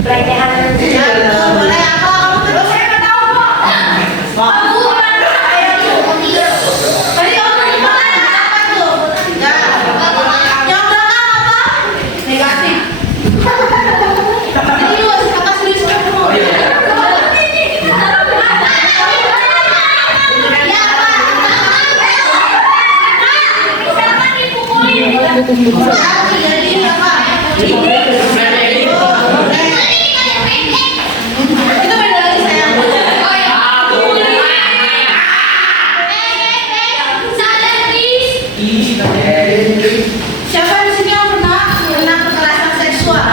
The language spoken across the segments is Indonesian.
Pertanyaan boleh apa? Kamu saya nggak tahu kok. Aku ayo tadi kamu gimana? Apa tuh? Ya. Yang belakang apa? Negatif. Serius, kata serius kamu. Jadi apa? Itu beda lagi sayang. Oh ya. Sadar please. Siapa di sini yang pernah kekerasan seksual?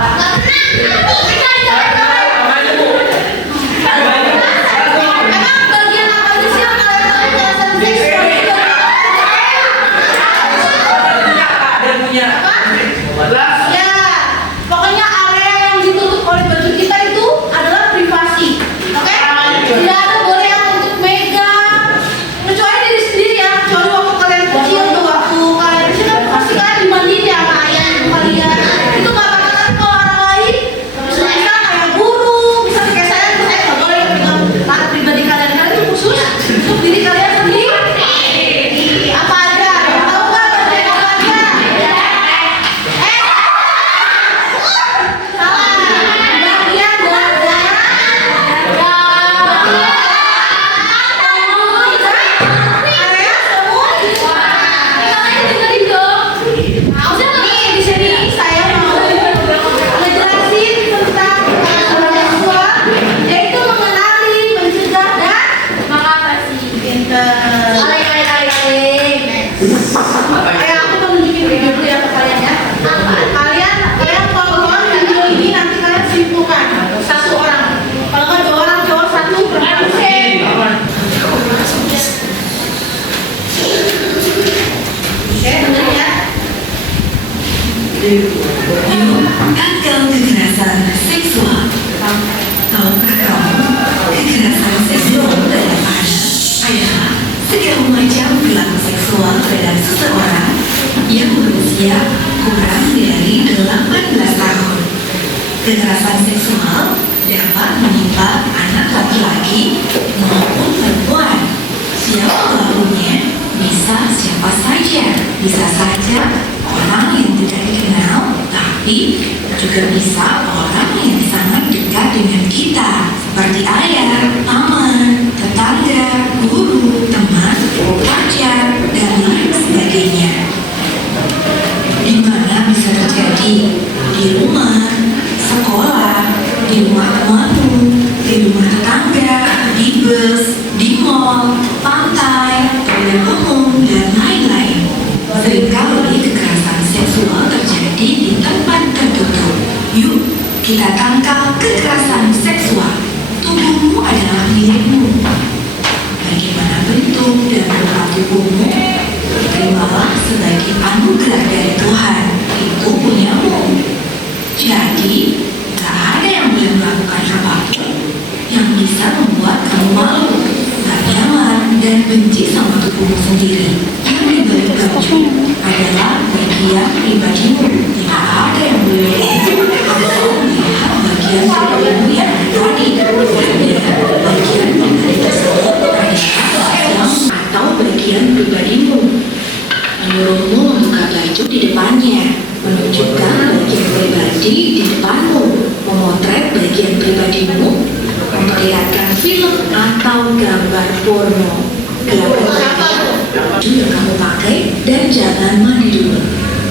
Emang bagian apa aja sih yang kalian tahu kekerasan seksual itu? Ya, pokoknya area yang ditutup oleh baju kita itu adalah privasi, oke? Tidak ada boleh yang untuk megang, kecuali diri sendiri ya. Kecuali waktu kalian kecil tuh, waktu kalian kecil kan pasti kalian dimandiin ya sama ayah ibu kalian. Itu nggak bakalan kalau orang lain, misalnya kayak guru, misalnya kayak saya nggak boleh pegang alat pribadi kalian. Kalian itu khusus untuk diri kalian sendiri. Apa aja? Tahu nggak bagian apa aja? Kalian tonton video ini nanti kalian simpulkan satu orang. Kalau nggak dua orang cowok satu perempuan satu. Oke, bener ya. Tanggal kekerasan seksual. Tahukah kamu kekerasan seksual terhadap anak adalah segala macam perilaku seksual terhadap seseorang yang berusia kurang dari 18 tahun. Kekerasan seksual dapat menimpa anak laki-laki maupun perempuan. Siapa pelakunya bisa siapa saja, bisa saja orang yang tidak dikenal, tapi juga bisa orang yang sangat dekat dengan kita, seperti ayah, paman, tetangga, guru, teman, pacar, dan lain sebagainya. Di mana bisa terjadi? Di rumah, sekolah, di rumah temanmu, di rumah tetangga, di bus, di mall, pantai, toilet umum, dan lain-lain. Seringkali kekerasan seksual terjadi di tempat tertutup. Yuk, kita tangkal kekerasan seksual. Tubuhmu adalah milikmu. Bagaimana bentuk dan rupa tubuhmu, terimalah sebagai anugerah dari Tuhan. Itu punyamu. Jadi, tak ada yang boleh melakukan apapun yang bisa membuat kamu malu, gak nyaman, dan benci sama tubuhmu sendiri. Yang dibalik baju adalah bagian pribadimu. Tidak ada yang boleh atau melihat bagian pribadimu yang tadi. Bagian pribadi tersebut adalah atau bagian pribadimu. Menyuruhmu membuka baju di depannya, menunjukkan bagian pribadi di depanmu, memotret bagian pribadimu, memperlihatkan film atau gambar porno. Baju yang kamu pakai dan jangan mandi dulu.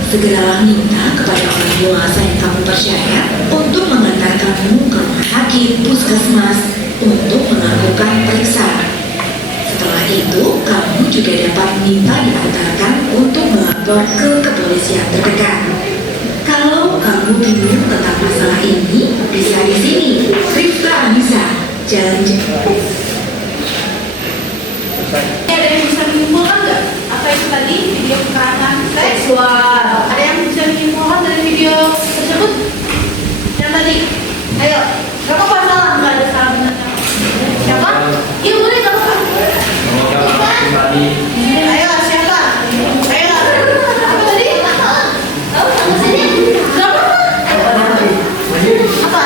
Segeralah minta kepada orang dewasa yang kamu percaya untuk mengantarkanmu ke rumah sakit, puskesmas untuk melakukan periksaan. Setelah itu, kamu juga dapat minta diantarkan untuk melapor ke kepolisian terdekat. Kalau kamu bingung tentang masalah ini, bisa di sini. Rifka Anissa, jalan-jalan. Ada yang bisa menyimpulkan nggak apa itu tadi video kekerasan seksual? Ada yang bisa menyimpulkan dari video tersebut? Yang tadi, ayo, nggak apa-apa salah, nggak ada salah benar. Siapa? Iya boleh nggak apa-apa. Ayo siapa? Ayo. Apa tadi? Tahu sama sini? Nggak apa-apa. Apa?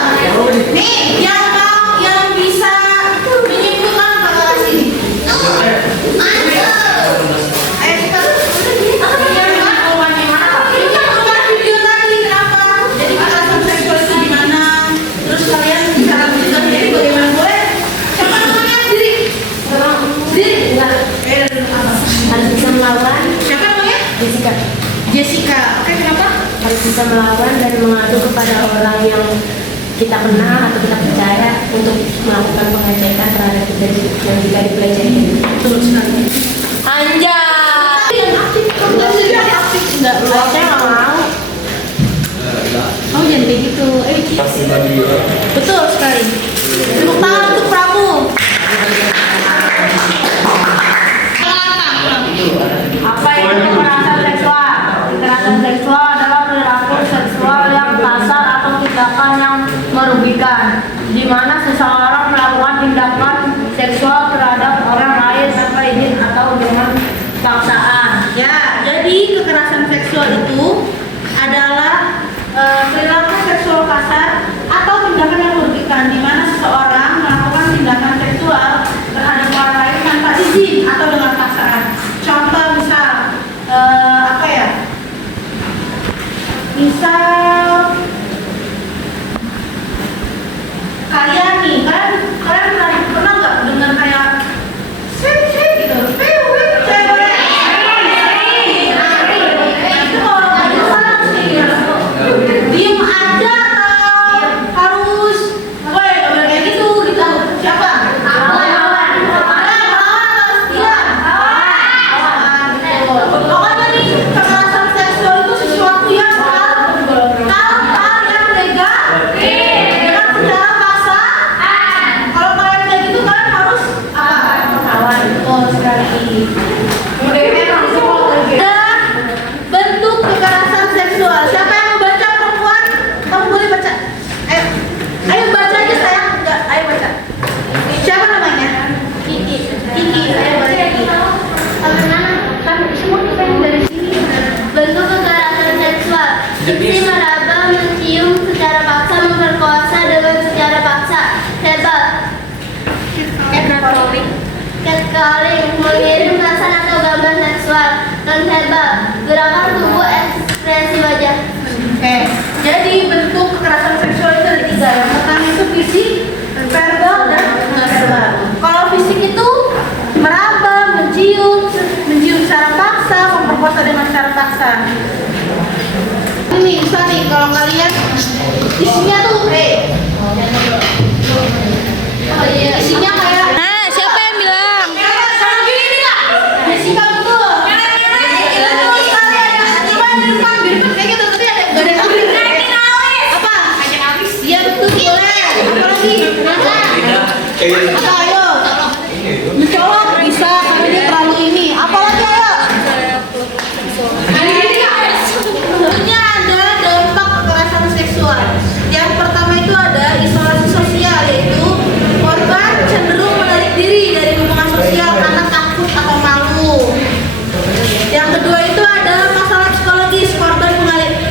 bisa melakukan dan mengadu kepada orang yang kita kenal atau kita percaya untuk melakukan pengecekan terhadap kita yang jika dipelecehin. Betul sekali. Anjay. Yang aktif, kamu nggak sih yang aktif nggak lu? Saya nggak mau. Oh jangan kayak gitu. Betul sekali. Tepuk tangan untuk Prabu. Apa itu kekerasan seksual? Kekerasan seksual adalah perilaku seksual yang kasar atau tindakan yang merugikan, di mana seseorang melakukan tindakan seksual terhadap orang lain tanpa izin atau dengan paksaan. Ya, jadi kekerasan seksual itu adalah perilaku seksual kasar atau tindakan yang merugikan, di mana seseorang melakukan tindakan seksual terhadap orang lain tanpa izin atau dengan paksaan. Contoh misal, apa ya? Misal kalian nih, kalian pernah nggak dengar kayak sih gitu, cewek. Itu kalau nggak ada salah sih, diem aja atau harus, woi, kayak gitu gitu. Siapa? Pokoknya nih, kekerasan seksual itu sesuatu yang kalau kalian legal dengan secara paksa, kalau kalian kayak gitu kalian harus apa? Oh sekali. Dan bentuk kekerasan seksual. Siapa yang mau baca perempuan? Kamu boleh baca. Ayo baca aja sayang. Enggak, ayo baca. Siapa namanya? Kiki. Ayo baca Kiki. Kan semua kita yang dari sini. Bentuk kekerasan seksual: isi meraba, mencium secara paksa, memperkosa dengan secara paksa, verbal, catcalling, mengirim pesan atau gambar seksual, non-verbal, gerakan tubuh, ekspresi wajah. Oke, jadi bentuk kekerasan seksual itu ada 3. Yang pertama itu fisik, verbal, dan non-verbal. Kalau fisik itu meraba, mencium secara paksa, memperkosa dengan cara paksa. Ini misal nih, kalau kalian isinya tuh, isinya kayak. Nah, siapa yang bilang? Sama gini lah. Fisika betul. Terus kalian yang coba di depan kayak gitu, tapi ada nggak ada apa? Iya betul boleh. Apa lagi? Apa ayo? Mencolok bisa karena dia terlalu ini. Apa lagi ayo? Tentunya ada dampak kekerasan seksual. Yang pertama itu ada isolasi sosial, yaitu korban cenderung menarik diri dari hubungan sosial karena takut atau malu. Yang kedua itu ada masalah psikologis, korban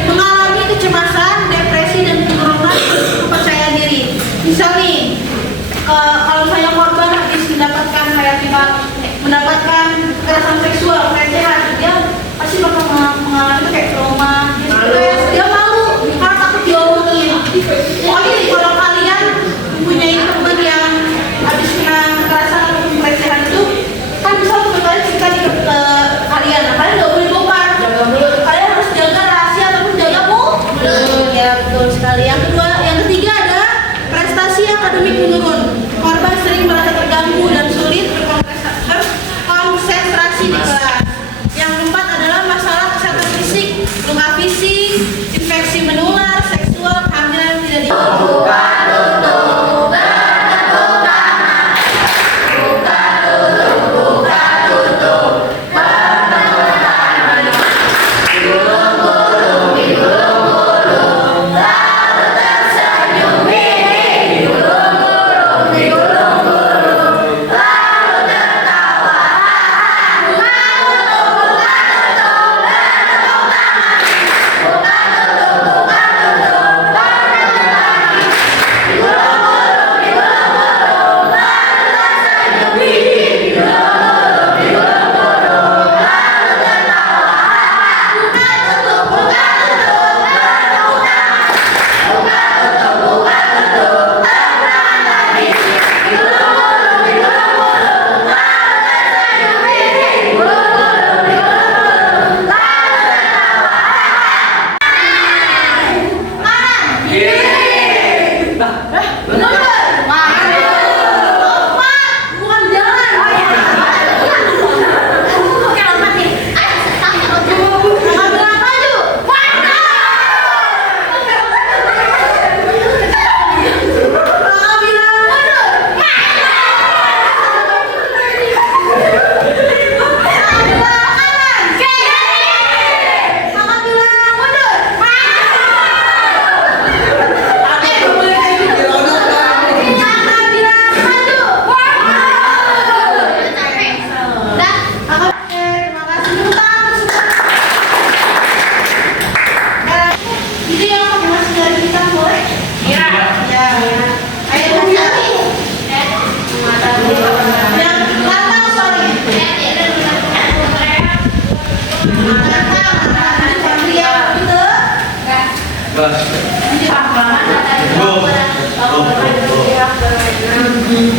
mengalami kecemasan, depresi, dan penurunan kepercayaan diri. Misal nih, kalau misalnya korban habis mendapatkan kekerasan seksual, pelecehan, dia pasti bakal mengalami kayak trauma, stres, dia malu karena takut diomongin. Pokoknya nih, kalau kalian mempunyai teman yang habis kena kekerasan atau pelecehan itu, kan bisa kalian cerita ke kalian, kalian nggak boleh bongkar, kalian harus jaga rahasia ataupun jaga mulut. Ya betul sekali. Yang ketiga ada prestasi akademik menurun. Korban sering merasa terganggu dan sulit berkonsentrasi di kelas. Yang keempat adalah masalah kesehatan fisik, luka fisik, infeksi menular, seksual, kehamilan tidak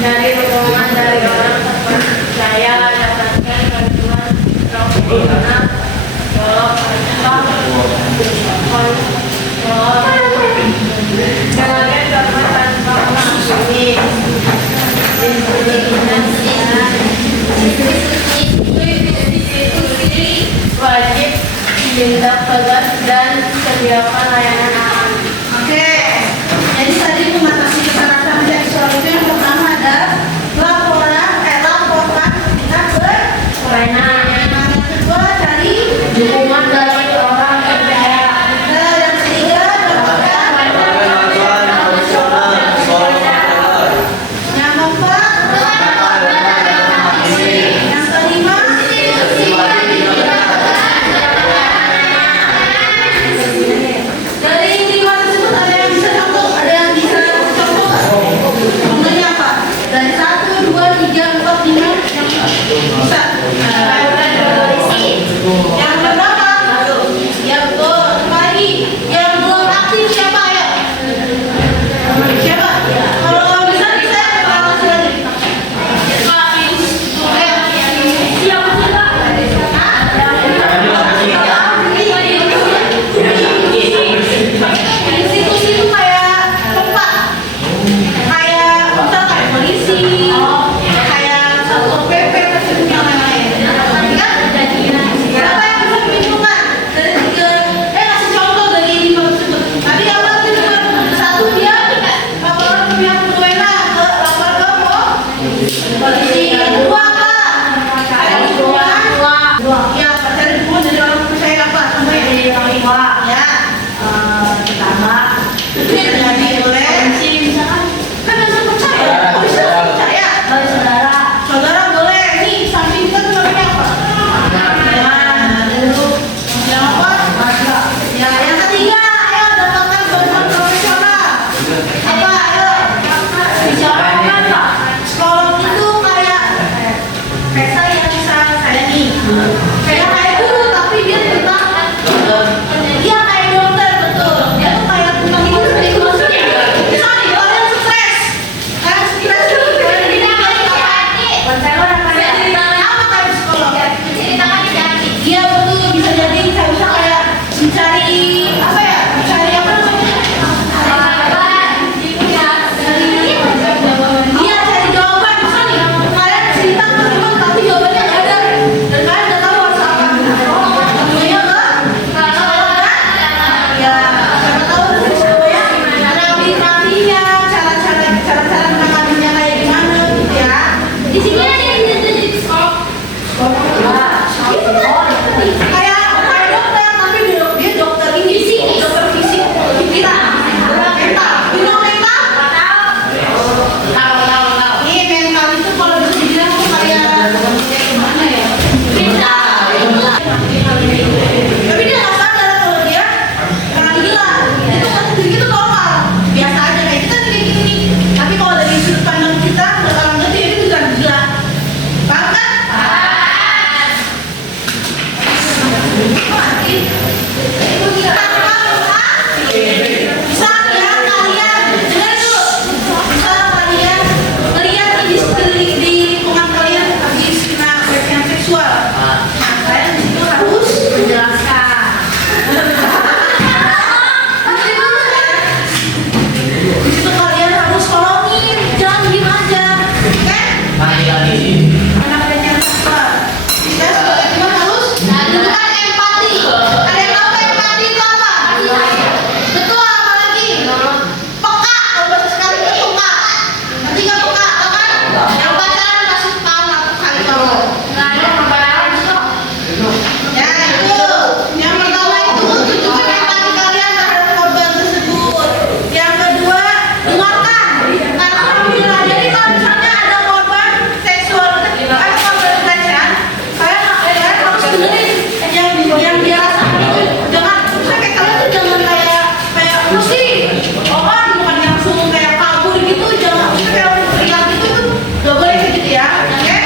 Dari dukungan dari orang terpercaya dapatkan bantuan profesional kemudian dapat tanpa mengampuni wajib tindak tegas dan sediakan layanan aman. Oke, jadi tadi mengatasi kekerasan seksual itu yang pertama ada laporkan tindak Layanan yang kedua cari dukungan dari orang terpercaya. yang ketiga dapatkan yang keempat yang kelima dari lima tersebut ada yang bisa contoh, ada yang bisa contoh. Contohnya apa? Dari 1, 2, 3, 4, 5 yang bisa. Yang berapa? Ya betul. Lagi yang belum aktif siapa ya? Siapa? Kalau bisa kalau masih lagi. Institusi itu kayak tempat, kayak misal kayak polisi, kayak satpol pp, dan yang lain-lain. Kan? Siapa yang bisa membingungkan dari tiga? Kasih contoh dari 5 tersebut. Tadi apa itu? 1 dia laporan ke pihak berwenang, lapor ke polisi. Yang kedua apa? Cari dukungan. Ya, cari dukungan dari orang percaya apa? Contohnya Dari orang tua, ya. tetangga, Jadi boleh. misalkan Kan langsung percaya. Oh, bisa langsung percaya. dari saudara. Saudara boleh. Nih samping kita tuh namanya apa? Yang apa? Ya, yang ketiga, ayo dapatkan bantuan profesional. Apa? Ayo. Bicarakan Pak. Psikolog itu kayak saya yang bisa saya nih. Kayak guru tapi dia tentang dia kayak dokter betul. Dia tuh kayak tentang itu seperti itu. Misalnya kalian stres, kalian stres tuh kalian ini Konselor apa ya? apa kayak psikolog? Iya betul bisa jadi saya bisa kayak mencari apa ya? Mencari apa namanya? Iya cari jawaban. Misalnya kalian cerita ke teman tapi jawabannya nggak ada dan kalian nggak tahu harus apa. Tentunya ke psikolog kan? Ya siapa tahu dari siapa ya? Terapi-terapinya, cara-cara menanganinya kayak gimana gitu ya. Di sini ada yang jadi psikolog. Kayak dokter tapi dia dokter ini sih dokter fisik kita mental tahu ini mental itu kalau bisa dibilang tuh kayak gimana ya tapi dia nggak sadar kalau dia karena gila itu kan diri kita normal biasa aja kayak kita nih kayak gini nih tapi kalau dari sudut pandang kita bakalan ngerti ini bukan gila paham kan? Bisa ya kalian dengar dulu. Bisa kalian melihat di lingkungan kalian habis kena pelecehan seksual. Nah, kalian di situ harus menjelaskan. Di situ kalian harus tolongin, jangan diem aja, oke? Anak pelecehan seksual. Kita sebagai teman harus menunjukkan empati. Ada yang tahu empati itu apa? Betul, apalagi peka. Kalau bahasa sekarang itu peka. Nanti nggak peka, tau kan? Yang pacaran pasti tahu apa kali kalau. Ya itu. Yang pertama itu tunjukkan empati kalian terhadap korban tersebut. Yang kedua, dengarkan. Karena apabila jadi kalau misalnya ada korban seksual, ada korban pelecehan, kalian harus dengerin yang dia rasakan itu. Jangan kayak kalian tuh jangan kayak pusing. Oh kan bukan langsung kayak kabur gitu, jangan kayak teriak gitu tuh gak boleh kayak gitu ya, oke?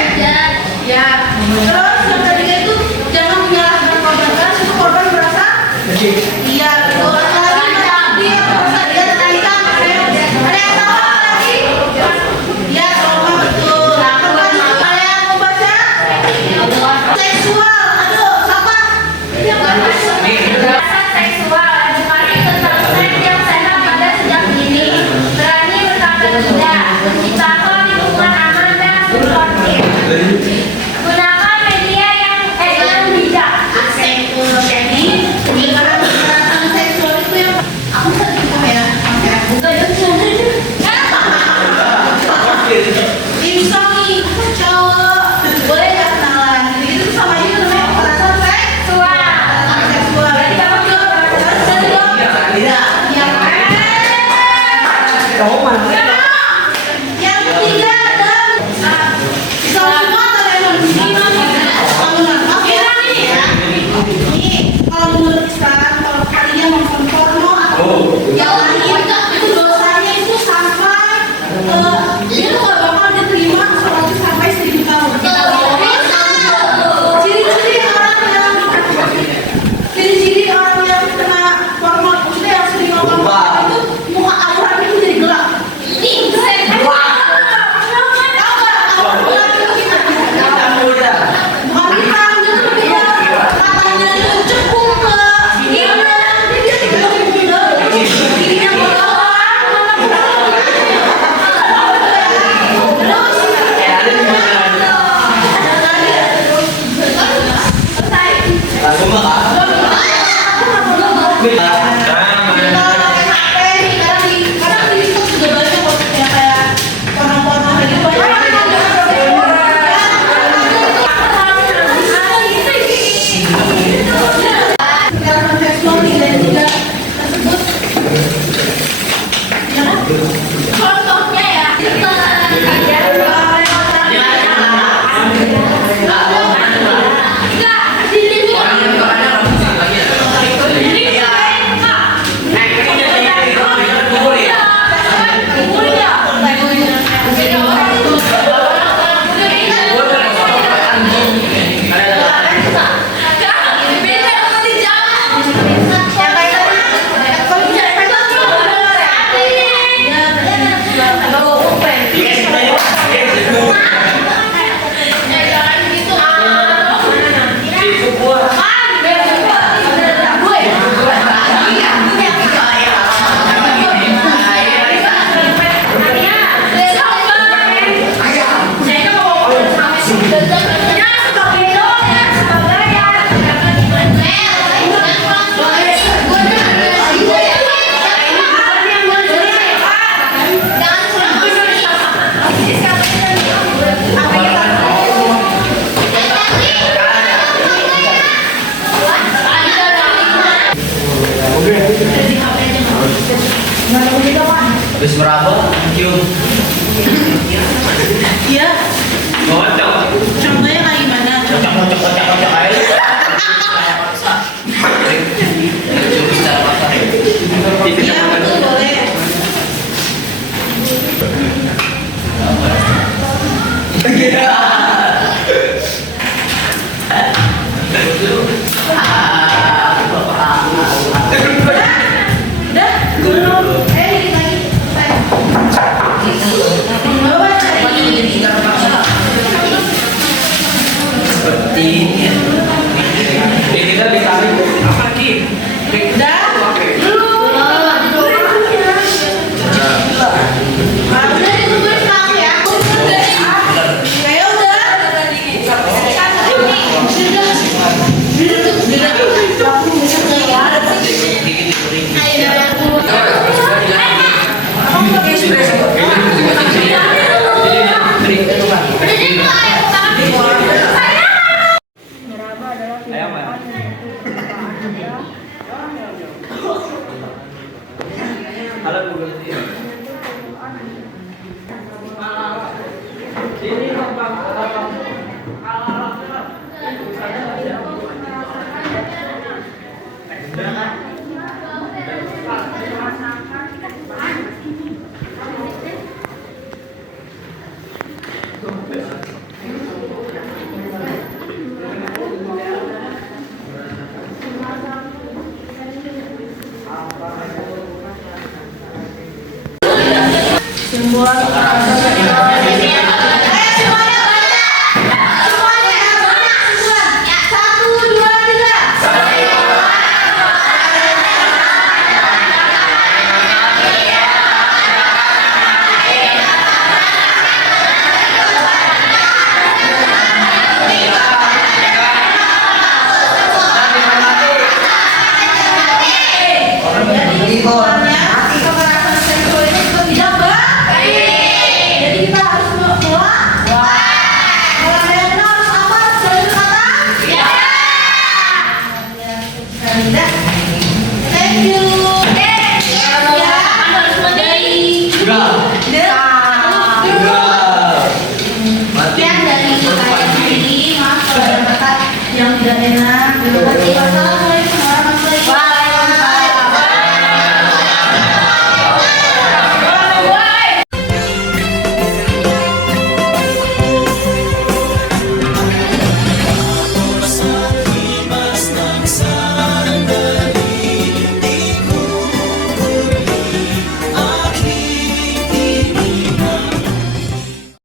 Ya. Terus yang ketiga itu jangan menyalahkan korban karena situ korban merasa iya gitu. Lagi Yang ketiga ada semua telepon. Oke, ini ya. Ini kalau menurut Islam, kalau kalian nonton porno atau yang lain itu dosanya itu sampai itu nggak bakal diterima sampai 1000 tahun. Ciri-ciri orang yang kena porno, maksudnya yang sering nonton porno itu muka aurat itu jadi gelap. Habis meraba, cium. Iya. Ngocok. Contohnya kayak gimana? Kocok aja. Cium secara paksa. Iya, betul, boleh. Udah? Belum. Dikit lagi. Coba cari. Seperti ini. Ini kan ditarik. Apa Ki? Udah? Belum. Udah ditungguin Kang ya. Kayak udah. Meraba adalah tindakan yang Halo Google. Simbol Ini